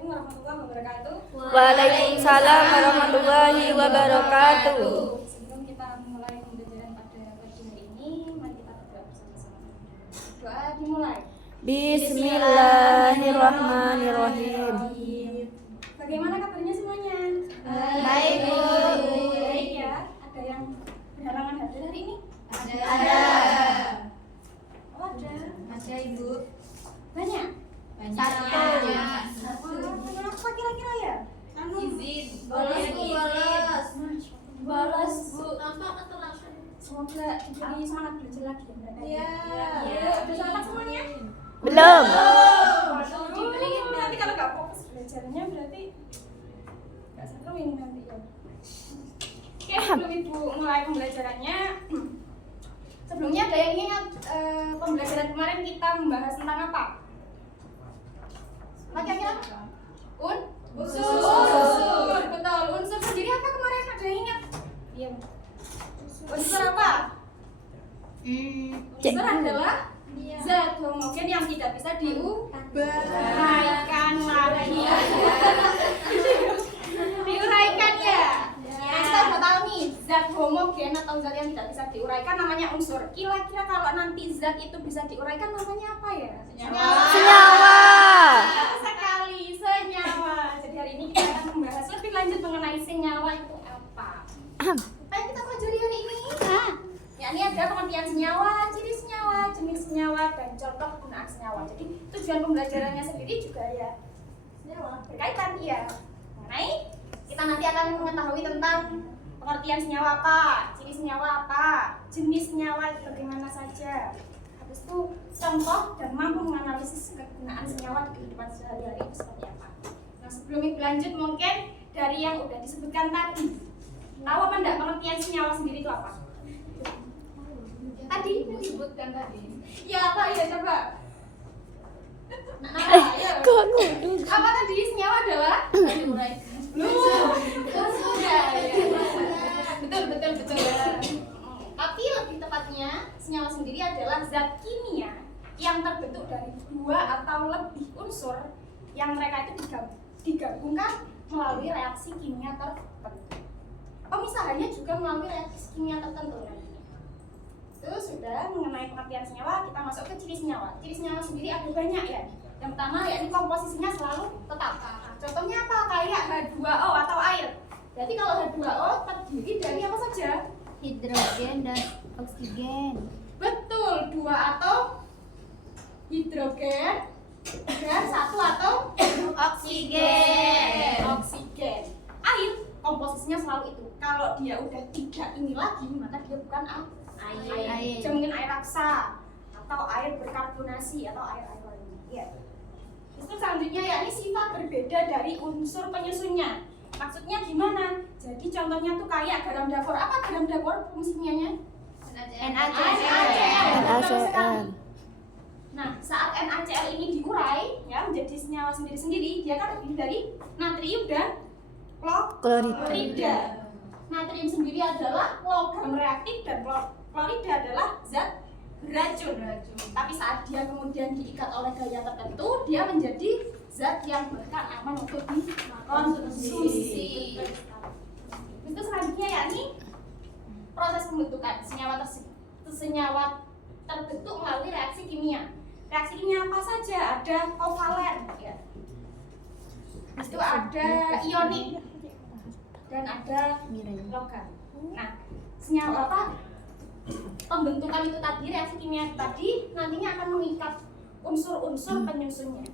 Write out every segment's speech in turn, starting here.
Assalamualaikum warahmatullahi wabarakatuh. Waalaikumsalam warahmatullahi wabarakatuh. Sebelum kita mulai pembelajaran pada pagi hari ini, mari kita berdoa bersama-sama. Doa dimulai. Bismillahirrahmanirrahim. Bagaimana kabarnya semuanya? Baik, Bu. Baik ya. Ada yang berhalangan hadir hari ini? Ada. Oh, ada. Ada, Ibu. Banyak. Satu. Kenapa kira-kira ya? Izin. Bolos, Bu, bolos. Bolos, Bu. Nampak ketelasan. Semoga diberi semangat belajar lagi ya mereka. Iya. Udah selamat semuanya? Belum. Nanti kalau nggak fokus belajarnya berarti nggak seru ini nanti ya. Oke, sebelum Ibu mulai pembelajarannya, sebelumnya ada yang ingat pembelajaran kemarin kita membahas tentang apa? Kira-kira? Unsur. Betul. Unsur sendiri apa kemarin? Ada yang ingat? Iya. Unsur apa? Unsur adalah zat homogen yang tidak bisa diuraikan lagi. Diuraikan ya. Nah, kita udah tahu nih, zat homogen atau zat yang tidak bisa diuraikan namanya unsur. Kira-kira kalau nanti zat itu bisa diuraikan namanya apa ya? Senyawa. Sekali, senyawa. Jadi hari ini kita akan membahas lebih lanjut mengenai senyawa itu apa. Apa yang kita pelajari hari ini? Ya, ini ada pengertian senyawa, ciri senyawa, jenis senyawa, dan contoh penggunaan senyawa. Jadi tujuan pembelajarannya sendiri juga ya senyawa berkaitan ya. Mengenai kita nanti akan mengetahui tentang pengertian senyawa apa, ciri senyawa apa, jenis senyawa bagaimana saja. Habis itu contoh dan mampu menganalisis kegunaan senyawa di kehidupan sehari-hari itu seperti apa. Nah, sebelum itu lanjut mungkin dari yang udah disebutkan tadi. Tahu apa enggak pengertian senyawa sendiri itu apa? Tadi disebutkan tadi. Ya apa ya coba? Ya. Kok ngudung? Apa tadi senyawa adalah? Diuraikan. Sudah ya. Betul. Tapi lebih tepatnya senyawa sendiri adalah zat kimia yang terbentuk dari dua atau lebih unsur yang mereka itu digabungkan melalui reaksi kimia tertentu. Pemisahannya juga melalui reaksi kimia tertentu. Itu sudah mengenai pengertian senyawa, kita masuk ke ciri senyawa. Ciri senyawa sendiri ada banyak ya. Yang pertama yakni komposisinya selalu tetap. Contohnya apa? Kayak H2O atau air. Berarti kalau H2O terdiri dari apa saja? Hidrogen dan oksigen. Betul, dua atom hidrogen dan satu atom Oksigen. Oksigen. Air komposisinya selalu itu. Kalau dia udah tiga ini lagi, maka dia bukan air. Mungkin air raksa atau air berkarbonasi atau air lainnya. Ya. Terus selanjutnya yakni sifat berbeda dari unsur penyusunnya. Maksudnya gimana? Jadi contohnya tuh kayak garam dapur. Apa garam dapur fungsi kimianya? NaCl. Nah, saat NaCl ini diurai ya menjadi senyawa sendiri-sendiri, dia kan terdiri dari natrium dan klorida. Natrium sendiri adalah logam reaktif dan klorida adalah zat beracun. Tapi saat dia kemudian diikat oleh gaya tertentu, dia menjadi zat yang bahkan aman untuk dikonsumsi. Itu selanjutnya yakni proses pembentukan senyawa terbentuk melalui reaksi kimia. Reaksi kimia apa saja? Ada kovalen ya. Itu ada ionik dan ada logam. Nah, senyawa apa? Pembentukan itu tadi, reaksi kimia tadi nantinya akan mengikat unsur-unsur penyusunnya.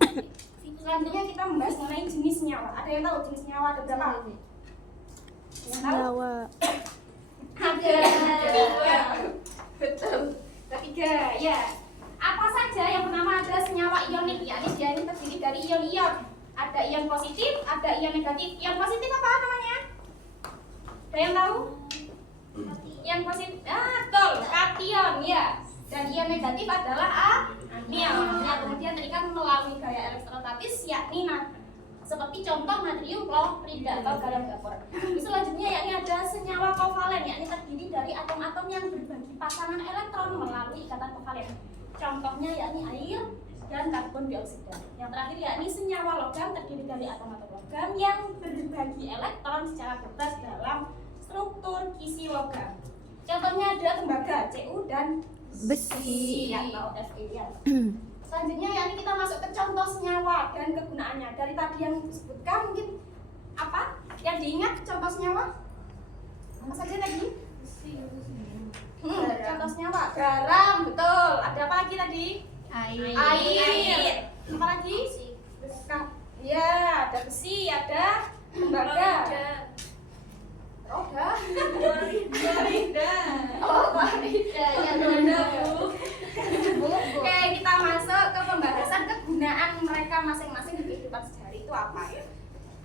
Selanjutnya kita membahas mengenai jenis senyawa. Ada yang tahu jenis senyawa ada berapa? Senyawa. Ada tiga. Betul. Ketiga, ya. Apa saja? Yang pertama ada senyawa ionik, yakni dia ini terdiri dari ion-ion. Ada ion positif, ada ion negatif. Ion positif apa namanya? Ada yang tahu? Ion positif, betul, kation ya. Dan ion negatif adalah anion. Nah, kemudian tadi kan melalui gaya elektrostatis, yakni seperti contoh natrium klorida atau garam dapur. Selanjutnya yakni ada senyawa kovalen, yakni terdiri dari atom-atom yang berbagi pasangan elektron melalui ikatan kovalen. Contohnya yakni air dan karbon dioksida. Yang terakhir yakni senyawa logam terdiri dari atom logam yang berbagi elektron secara bebas dalam struktur kisi logam. Contohnya ada tembaga Cu dan Besi. atau Fe ya. Selanjutnya yakni kita masuk ke contoh senyawa dan kegunaannya. Dari tadi yang disebutkan mungkin apa? Yang diingat contoh senyawa? Apa saja tadi? Contoh senyawa, garam, betul. Ada apa lagi tadi? Air. Apa lagi? Ya, ada besi, ada tembaga. Roda. Clorida. Oh, clorida. Ya, Bu. Oke, kita masuk ke pembahasan kegunaan mereka masing-masing di kehidupan sehari itu apa ya?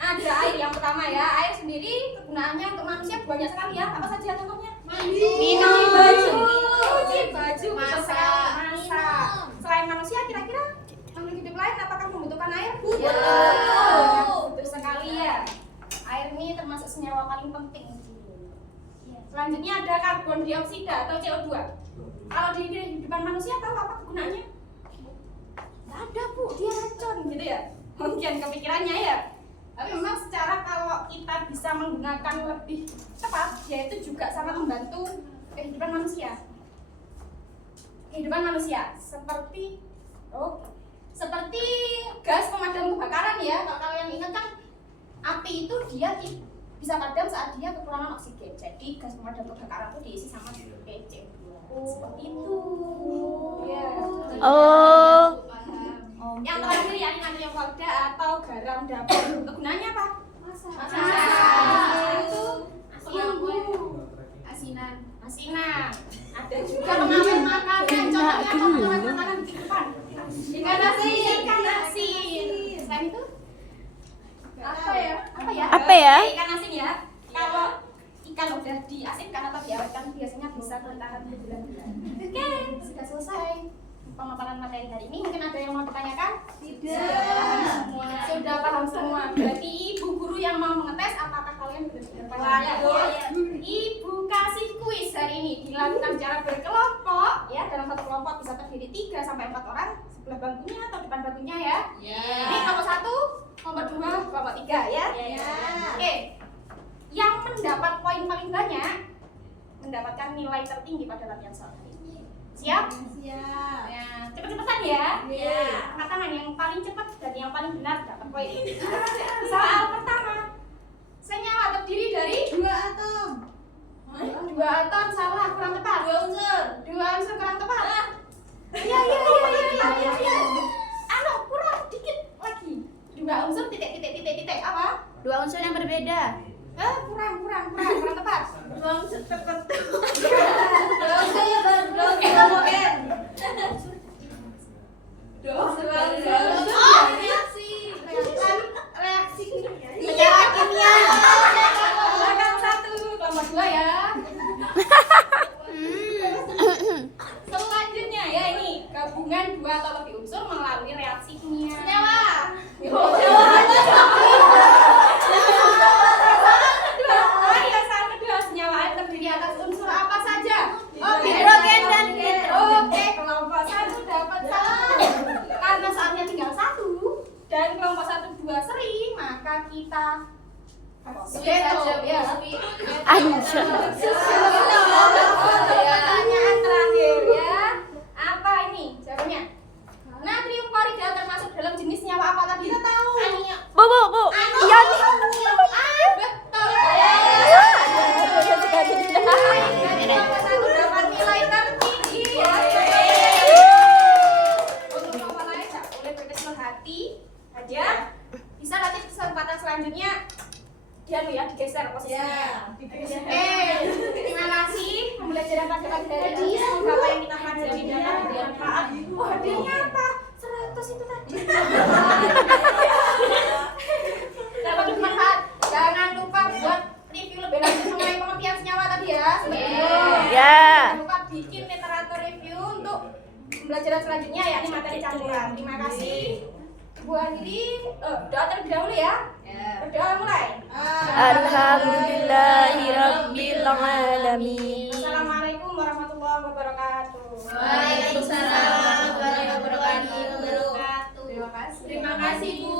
Ada air yang pertama ya. Air sendiri kegunaannya untuk manusia banyak sekali ya. Apa saja contohnya? Minum. Cuci baju, Masak. masak. Selain manusia, kira-kira makhluk hidup lain apakah membutuhkan air? Iya. Betul sekali ya. Air ini termasuk senyawa paling penting. Selanjutnya ada karbon dioksida atau CO2. Kalau di kehidupan manusia tahu apa kegunaannya? Tidak ada Bu, dia racun gitu ya. Mungkin kepikirannya ya. Tapi memang secara kalau kita bisa menggunakan lebih tepat, yaitu juga sangat membantu kehidupan manusia. Kehidupan manusia seperti seperti gas pemadam kebakaran ya. Kalau kalian ingat kan api itu dia bisa padam saat dia kekurangan oksigen. Jadi gas pemadam kebakaran itu diisi sama CO2. Seperti itu. Ya. Oh. Yang terakhir yakni natrium klorida atau garam dapur. Kegunaannya apa? Masak. Itu asinan. Ada juga pengamen makanan. Contohnya pengamen makanan di depan. Ikan asin. Selain itu apa ya? Apa ya? Ikan asin ya. Kalau ikan udah diasinkan atau diawetkan biasanya bisa bertahan berbulan-bulan. Oke, sudah selesai pemaparan materi hari ini. Mungkin ada yang mau ditanyakan? Sudah paham semua. Berarti ibu guru yang mau mengetes apakah kalian benar-benar paham? Ibu kasih kuis hari ini dilakukan secara berkelompok ya. Dalam satu kelompok bisa terdiri 3 sampai 4 orang, sebelah bangkunya atau depan bangkunya ya. Ini kelompok 1, kelompok 2, kelompok 3 ya. Oke. Yang mendapat poin paling banyak mendapatkan nilai tertinggi pada latihan soal hari ini. Siap? Siap. Ya, cepet-cepetan ya. Angkat tangan yang paling cepat dan yang paling benar dapat poin. Soal pertama. Senyawa terdiri dari 2 atom. 2 atom salah, kurang tepat. 2 unsur kurang tepat. Iya. Kurang dikit lagi. 2 unsur titik apa? 2 unsur yang berbeda. Kurang tepat. 2 unsur tertentu. Reaksi kimia. Belakang 1, kelompok 2 ya. Selanjutnya ya ini gabungan 2 atau lebih unsur melalui reaksi kimia. Senyawa. Senyawa terdiri atas unsur apa saja? Hidrogen dan hidrogen. Oke, kelompok 1 dapat 1. Karena saatnya tinggal 1 dan kelompok 1 2 seri, maka kita Pertanyaan terakhir ya. Apa ini jawabannya? Natrium klorida termasuk dalam jenis senyawa apa tadi? Kita tahu. Bu. Iya nih. Betul. Dapat nilai tertinggi ya. Untuk kelompok lain tak boleh berkecil hati aja. Bisa nanti kesempatan selanjutnya digeser posisinya. Terima kasih pembelajaran pada pagi hari ini. Semoga apa yang kita pelajari dapat bermanfaat. Hadiahnya apa? 100 itu tadi. Dapat bermanfaat. Jangan lupa buat review lebih lanjut mengenai pengertian senyawa tadi ya. Jangan lupa bikin literatur review untuk pembelajaran selanjutnya yakni materi campuran. Terima kasih. Bu Andri, doa terlebih dahulu ya. Berdoa mulai. Alhamdulillahirabbil alamin. Assalamualaikum warahmatullahi wabarakatuh. Waalaikumsalam warahmatullahi wabarakatuh. kasih Bu.